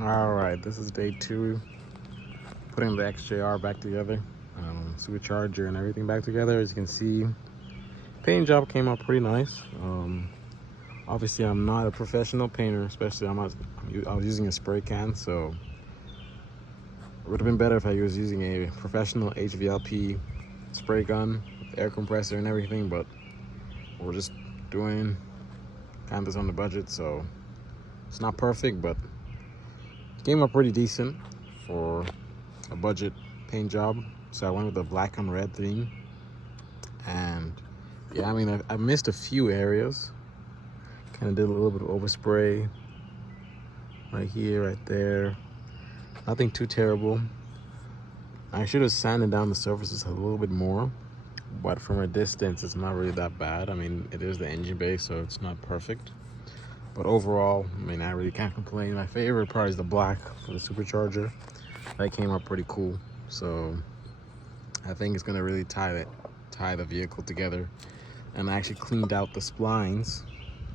All right, this is day 2, putting the XJR back together, supercharger and everything back together. As you can see, paint job came out pretty nice. Obviously, I'm not a professional painter, especially I was using a spray can, so it would have been better if I was using a professional HVLP spray gun, air compressor and everything, but we're just doing kind of this on the budget, so it's not perfect, but it came out pretty decent for a budget paint job. So I went with the black and red theme, and yeah, I mean, I missed a few areas. Kind of did a little bit of overspray right here, right there. Nothing too terrible. I should have sanded down the surfaces a little bit more, but from a distance, it's not really that bad. I mean, it is the engine bay, so it's not perfect. But overall, I mean, I really can't complain. My favorite part is the black for the supercharger. That came out pretty cool. So I think it's gonna really tie the vehicle together. And I actually cleaned out the splines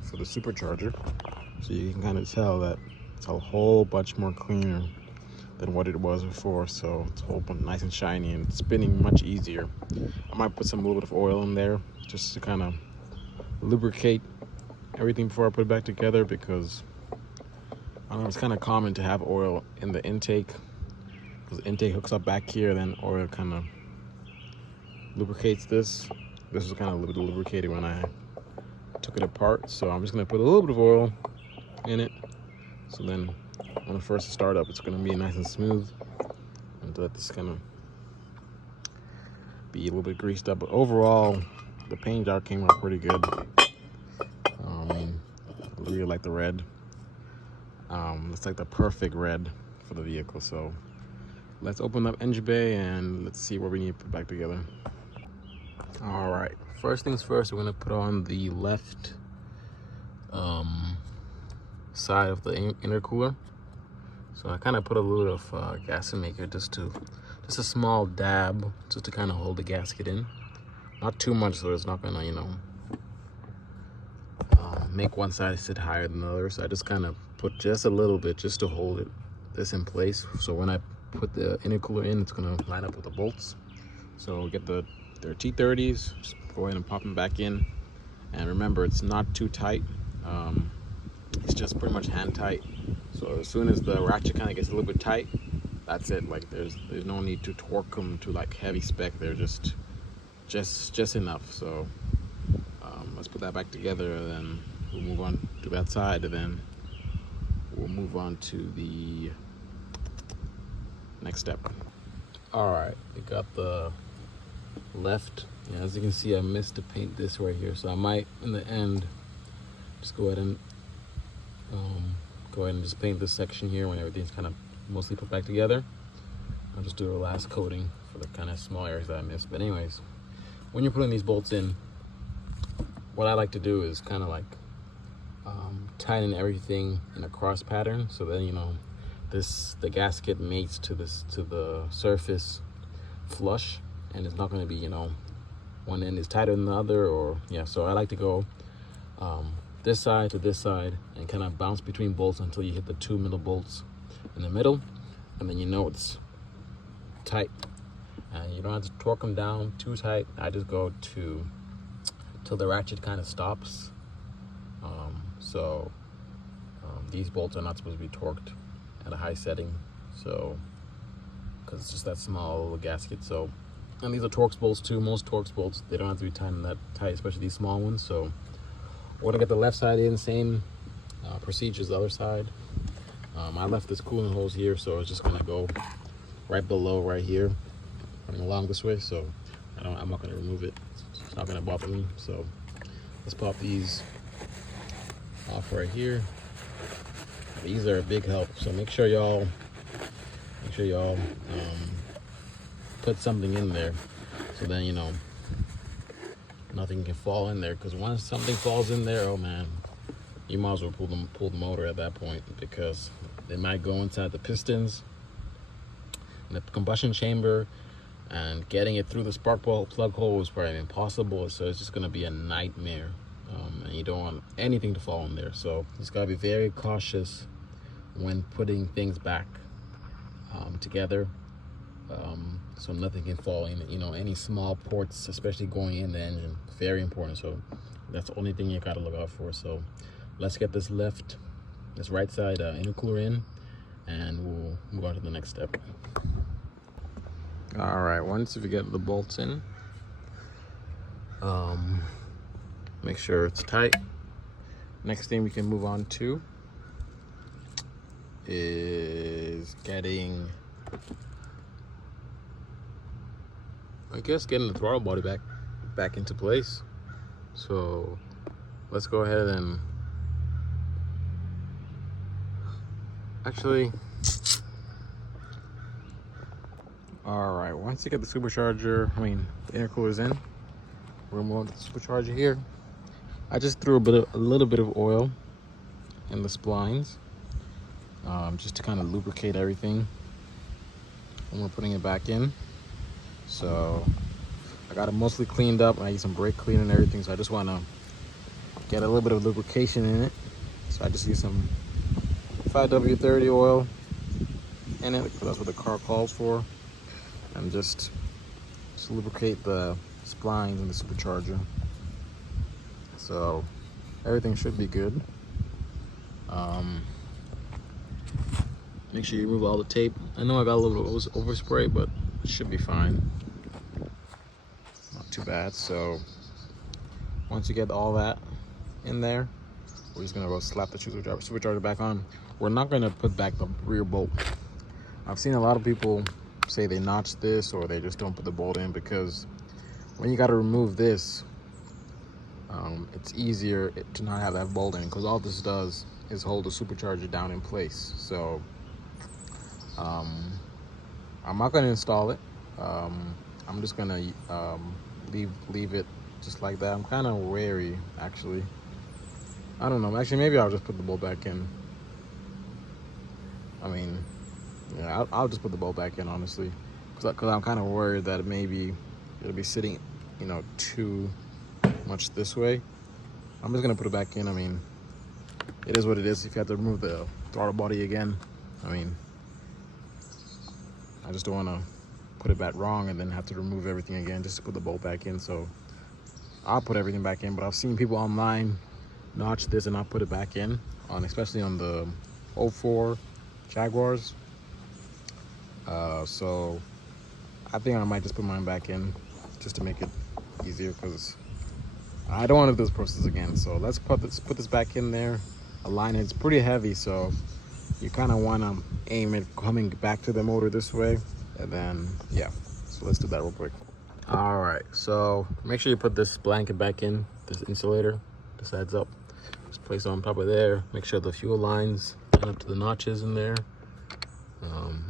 for the supercharger, so you can kind of tell that it's a whole bunch more cleaner than what it was before. So it's a whole bunch nice and shiny and spinning much easier. I might put a little bit of oil in there just to kind of lubricate everything before I put it back together, because I don't know, it's kind of common to have oil in the intake, because the intake hooks up back here, then oil kind of lubricates this. This was kind of a little bit lubricated when I took it apart, so I'm just going to put a little bit of oil in it, so then when I first start up, it's going to be nice and smooth, and let this kind of be a little bit greased up. But overall, the paint job came out pretty good. I really like the red. It's like the perfect red for the vehicle. So let's open up engine bay and let's see what we need to put back together. All right, first things first, we're gonna put on the left side of the intercooler. So I kind of put a little of gas maker, just a small dab, just to kind of hold the gasket in. Not too much, so it's not gonna, make one side sit higher than the other. So I just kind of put just a little bit just to hold this in place. So when I put the intercooler in, it's gonna line up with the bolts. So get their T30s, just go ahead and pop them back in. And remember, it's not too tight. It's just pretty much hand tight. So as soon as the ratchet kind of gets a little bit tight, that's it. Like there's no need to torque them to like heavy spec. They're just enough. So let's put that back together, and then we'll move on to that side, and then we'll move on to the next step. All right, we got the left. Yeah, as you can see, I missed to paint this right here, so I might in the end just go ahead and just paint this section here when everything's kind of mostly put back together. I'll just do a last coating for the kind of small areas that I missed. But anyways, when you're putting these bolts in, what I like to do is kind of like tighten everything in a cross pattern, so then the gasket mates to the surface flush, and it's not going to be one end is tighter than the other, or so I like to go this side to this side and kind of bounce between bolts until you hit the 2 middle bolts in the middle, and then it's tight, and you don't have to torque them down too tight. I just go till the ratchet kind of stops. These bolts are not supposed to be torqued at a high setting, so because it's just that small little gasket. So, and these are Torx bolts too. Most Torx bolts, they don't have to be tightened that tight, especially these small ones. So we're gonna get the left side in, same procedure as the other side. I left this coolant hose here, so it's just gonna go right below right here, running along this way. So I'm not gonna remove it. It's not gonna bother me. So let's pop these off right here. These are a big help, so make sure y'all put something in there, so then nothing can fall in there, because once something falls in there, oh man, you might as well pull the motor at that point, because they might go inside the pistons in the combustion chamber, and getting it through the spark plug hole is probably impossible. So it's just going to be a nightmare, and you don't want anything to fall in there. So you just got to be very cautious when putting things back together, so nothing can fall in, you know, any small ports, especially going in the engine. Very important. So that's the only thing you gotta look out for. So let's get this right side intercooler in, and we'll move on to the next step. All right, once you get the bolts in, make sure it's tight. Next thing we can move on to is getting the throttle body back into place. So let's go ahead and actually, all right, once you get the supercharger, the intercooler's in, we're gonna move on to the supercharger here. I just threw a little bit of oil in the splines, just to kind of lubricate everything when we're putting it back in. So I got it mostly cleaned up, and I use some brake cleaner and everything, so I just want to get a little bit of lubrication in it. So I just use some 5W30 oil in it, because that's what the car calls for, and just lubricate the splines and the supercharger. So everything should be good. Make sure you remove all the tape. I know I got a little overspray, but it should be fine. Not too bad. So once you get all that in there, we're just gonna go slap the supercharger back on. We're not gonna put back the rear bolt. I've seen a lot of people say they notch this, or they just don't put the bolt in, because when you got to remove this, it's easier to not have that bolt in, because all this does is hold the supercharger down in place. So I'm not going to install it. I'm just going to leave it just like that. I'm kind of wary, actually. I don't know. Actually, maybe I'll just put the bolt back in. Yeah, I'll just put the bolt back in, honestly, because I'm kind of worried that maybe it'll be sitting, you know, too much this way. I'm just gonna put it back in. It is what it is. If you have to remove the throttle body again, I just don't want to put it back wrong and then have to remove everything again just to put the bolt back in. So I'll put everything back in, but I've seen people online notch this and not put it back in, especially on the 04 Jaguars. So I think I might just put mine back in just to make it easier, because I don't want to do this process again. So let's put this back in there, align it. It's pretty heavy, so you kind of want to aim it coming back to the motor this way, and then yeah. So let's do that real quick. All right, so make sure you put this blanket back in, this insulator, this heads up. Just place it on top of there. Make sure the fuel lines line up to the notches in there.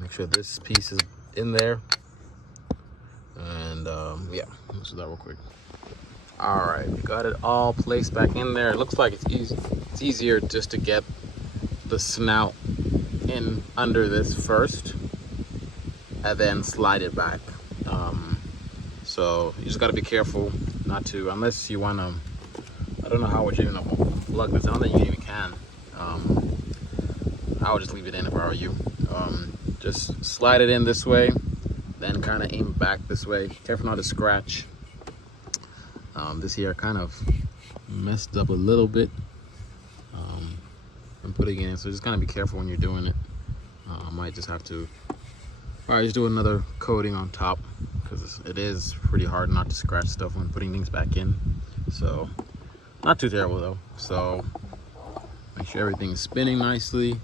Make sure this piece is in there, and yeah, let's do that real quick. All right, we got it all placed back in there. It looks like it's easy. It's easier just to get the snout in under this first, and then slide it back. So you just got to be careful not to, unless you want to, I don't know how would you even plug this. I don't think you even can. I would just leave it in if I were you. Just slide it in this way, then kind of aim back this way. Careful not to scratch. This here kind of messed up a little bit when putting it in, so just kind of be careful when you're doing it. I might just have to, all right, just do another coating on top, because it is pretty hard not to scratch stuff when putting things back in. So not too terrible though. So make sure everything's spinning nicely.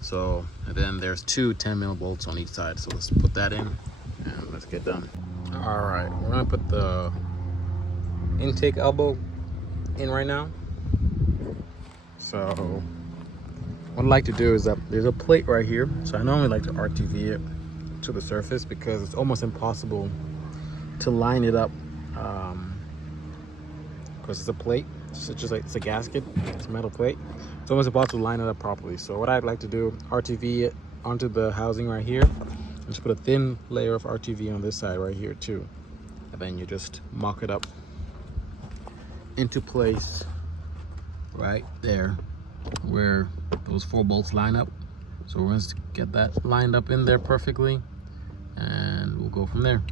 So, and then there's two 10mm bolts on each side. So let's put that in and let's get done. All right, we're gonna put the intake elbow in right now. So what I like to do is that there's a plate right here. So I normally like to RTV it to the surface, because it's almost impossible to line it up, because it's a plate. It's just like, it's a gasket, it's a metal plate. It's almost impossible to line it up properly. So what I'd like to do, RTV it onto the housing right here, and just put a thin layer of RTV on this side right here too. And then you just mock it up into place right there where those 4 bolts line up. So we're going to get that lined up in there perfectly, and we'll go from there.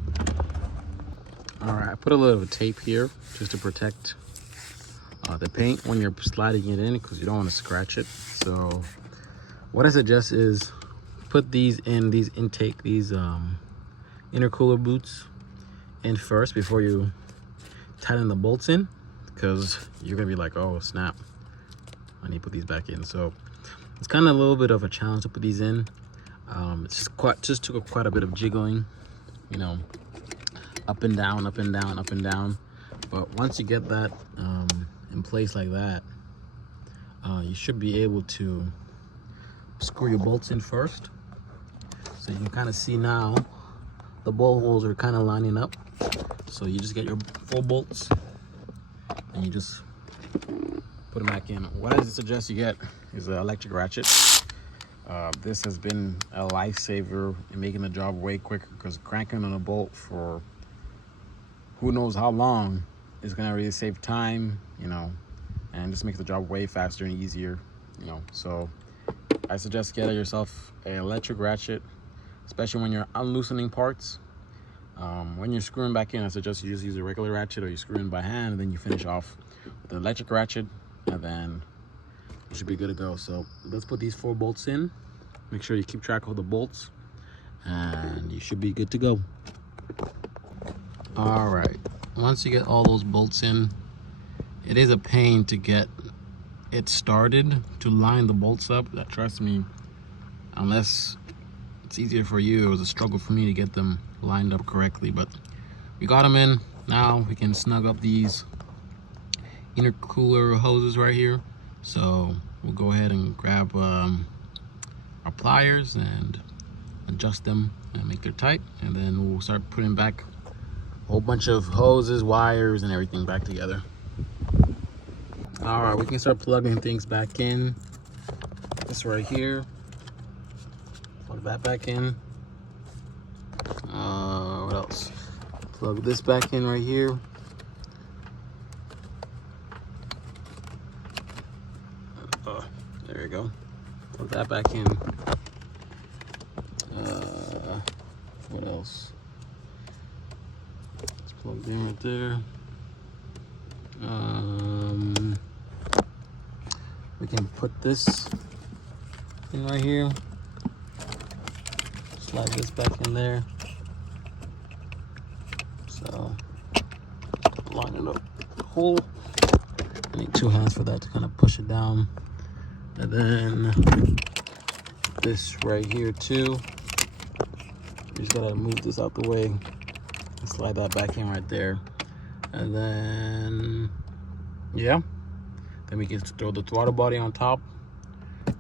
All right, I put a little tape here just to protect the paint when you're sliding it in, because you don't want to scratch it. So what I suggest is put these intercooler boots in first before you tighten the bolts in, because you're gonna be like, oh snap, I need to put these back in. So it's kind of a little bit of a challenge to put these in. It's just took quite a bit of jiggling, you know, up and down, up and down, up and down. But once you get that in place like that, you should be able to screw your bolts in first. So you can kind of see now the bolt holes are kind of lining up. So you just get your 4 bolts and you just put them back in. What I suggest you get is an electric ratchet. This has been a lifesaver in making the job way quicker, because cranking on a bolt for who knows how long is going to really save time, you know, and just makes the job way faster and easier, you know. So I suggest getting yourself an electric ratchet, especially when you're unloosening parts. When you're screwing back in, I suggest you just use a regular ratchet, or you screw in by hand, and then you finish off with the electric ratchet, and then you should be good to go. So let's put these 4 bolts in. Make sure you keep track of the bolts, and you should be good to go. All right, once you get all those bolts in, it is a pain to get it started to line the bolts up. Trust me, unless it's easier for you, it was a struggle for me to get them lined up correctly. But we got them in. Now we can snug up these intercooler hoses right here. So we'll go ahead and grab our pliers and adjust them and make them tight, and then we'll start putting back a whole bunch of hoses, wires, and everything back together. All right, we can start plugging things back in. This right here, plug that back in. What else? Plug this back in right here. There you go. Plug that back in. What else? It's plugged in right there. We can put this in right here. Slide this back in there. So line it up the hole. I need 2 hands for that to kind of push it down. And then this right here too. You just gotta move this out the way and slide that back in right there. And then, yeah, then we can throw the throttle body on top.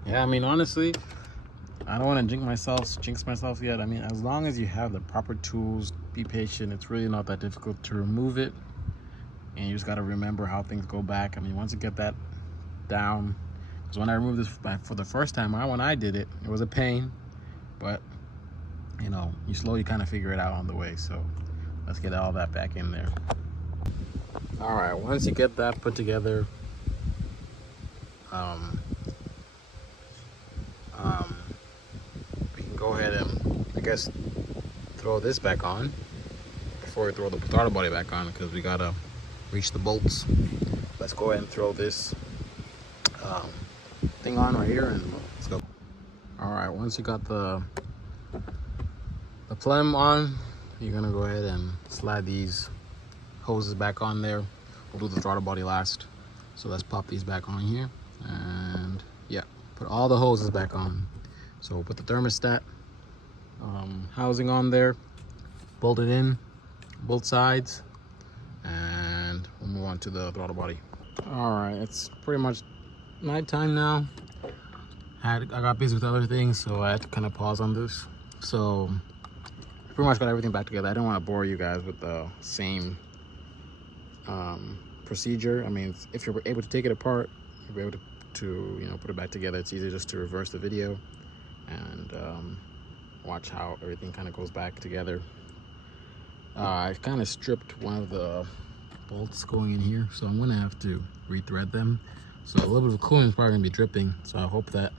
Yeah, I mean, honestly, I don't want to jinx myself yet. I mean, as long as you have the proper tools, be patient. It's really not that difficult to remove it. And you just got to remember how things go back. I mean, once you get that down, because when I removed this for the first time, when I did it, it was a pain. But, you know, you slowly kind of figure it out on the way. So let's get all that back in there. All right, once you get that put together, we can go ahead and, I guess, throw this back on before we throw the throttle body back on, because we gotta reach the bolts. Let's go ahead and throw this thing on right here, and let's go. All right, once you got the phlegm on, you're gonna go ahead and slide these hoses back on there. We'll do the throttle body last. So let's pop these back on here, and yeah, put all the hoses back on. So we'll put the thermostat housing on there, bolt it in both sides, and we'll move on to the throttle body. All right, it's pretty much nighttime now. I got busy with other things, so I had to kind of pause on this. So pretty much got everything back together. I don't want to bore you guys with the same procedure. I mean, if you're able to take it apart, you'll be able to you know, put it back together. It's easier just to reverse the video and watch how everything kind of goes back together. I kind of stripped one of the bolts going in here, so I'm gonna have to rethread them. So a little bit of coolant is probably gonna be dripping, so I hope that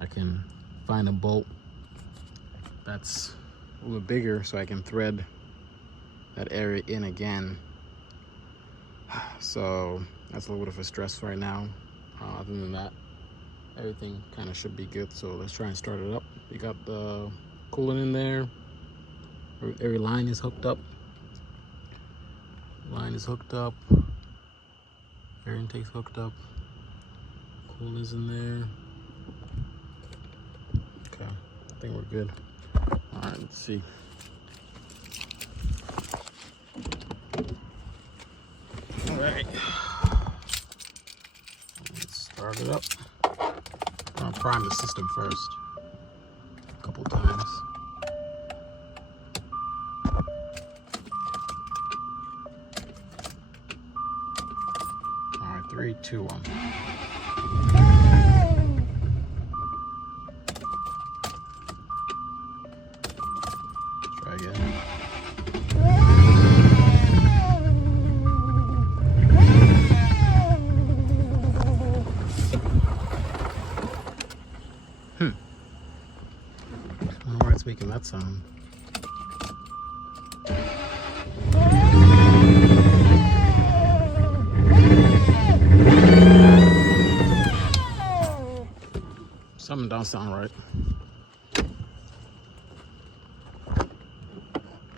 I can find a bolt that's a little bigger so I can thread that area in again. So that's a little bit of a stress right now. Other than that, everything kind of should be good. So let's try and start it up. We got the coolant in there. Every line is hooked up. Line is hooked up. Air intake's hooked up. Coolant's in there. Okay, I think we're good. All right, let's see. All right, let's start it up. I'm gonna prime the system first, a couple times. All right, 3, 2, 1. Try again. I wonder why it's making that sound. Something don't sound right.